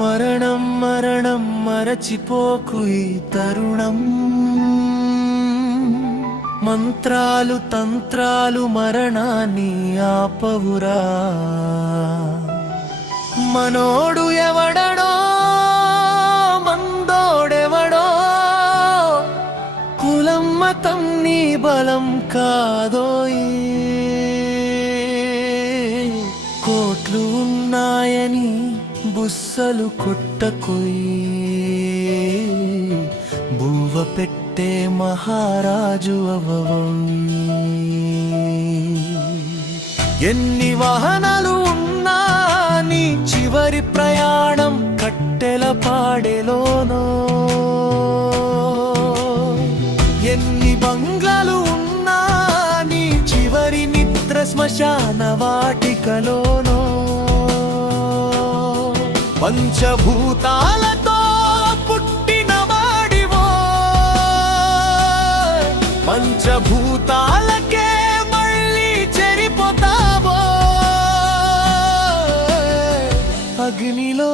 మరణం మరణం మరచిపోకు ఈ తరుణం. మంత్రాలు తంత్రాలు మరణాన్ని ఆపవురా. మనోడు ఎవడడో మందోడెవడో, కులం మతం నీ బలం కాదోయ్. కోట్లు ఉన్నాయని బుస్సలు కొట్టకొయ్, బువ్వ పెట్టే మహారాజు అవవోయ్. ఎన్ని వాహనాలు ఉన్నా నీ చివరి ప్రయాణం కట్టెల పాడెలోనో. ఎన్ని బంగ్లాలు ఉన్నా నీ చివరి నిద్ర శ్మశాన వాటికలోనో. పంచభూతాలతో పుట్టిన వాడివో, పంచభూతాలకే మళ్ళీ చెరిపోతావో. అగ్నిలో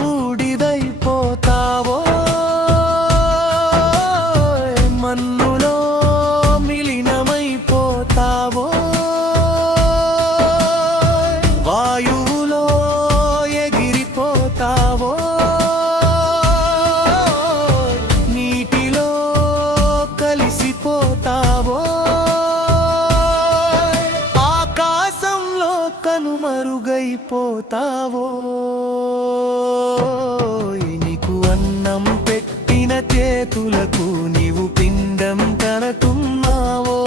బూడిదైపోతావో, మన్నులో మిలినమైపోతావో. వాయువులో ఎగిరిపోతావో, నీటిలో కలిసిపోతావో. ఆకాశంలో కనుమరుగైపోతావో. నీకు అన్నం పెట్టిన చేతులకు నీవు పిండం కనకున్నావో.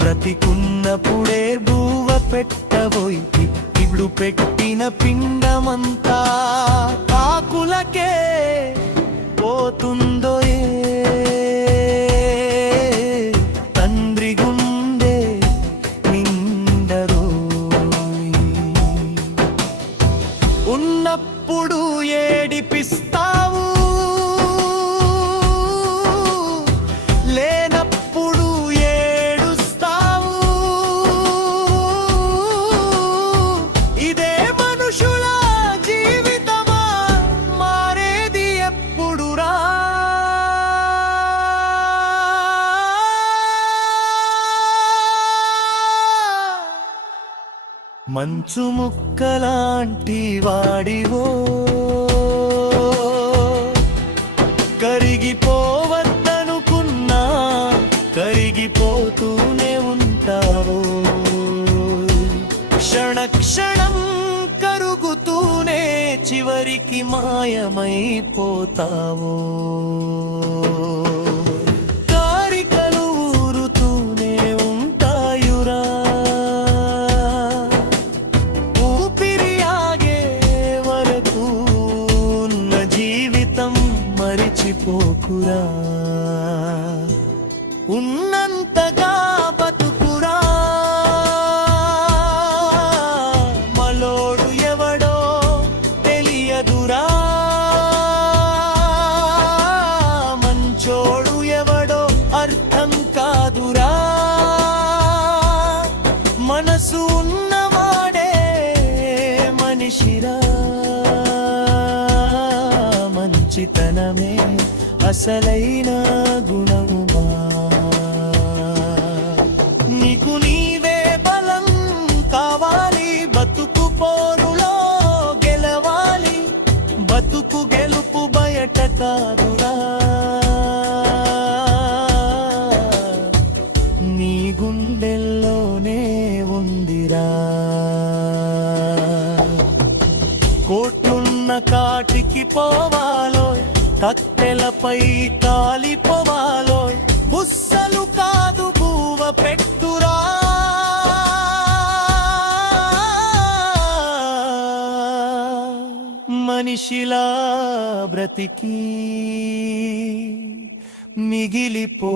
బ్రతికున్నప్పుడే బువ్వ పెట్టబోయి, ఇప్పుడు పెట్టిన పిండమంతా ఆకులకే పోతుందో. తండ్రి గుండె నిండరో. ఉన్నప్పుడు ఏడిపిస్తావు, లేనప్పుడు ఏడుస్తావు. ఇదే మనుషుల జీవితమా, మారేది ఎప్పుడురా. మంచు ముక్కలాంటి వాడివో, కరిగిపోవద్దనుకున్నా కరిగిపోతూనే ఉంటావో. క్షణ క్షణం కరుగుతూనే చివరికి మాయమైపోతావో. కారికలు ఊరుతూనే ఉంటాయురా. ఊపిరి ఆగే వరకు ఉన్న జీవితం మరిచిపోకురా. ఉన్నంతగా బతుకురా. మలోడు ఎవడో తెలియదురా. మంచోడు ఎవడో అర్థం కాదురా. మనసు ఉన్నవాడే మనిషిరా. మంచితనమే అసలైన గుణముమా. నీకు నీవే బలం కావాలి, బతుకు పోరులో గెలవాలి. బతుకు గెలుపు బయట కాదురా. నీ గుండెల్లోనే ఉందిరా. కోట్లున్న కాటికి పోవాలో, కత్తెలపై కాలిపోవాలో. బుస్సలు కాదు బువ్వ పెట్టురా. మనిషిలా బ్రతికి మిగిలిపో.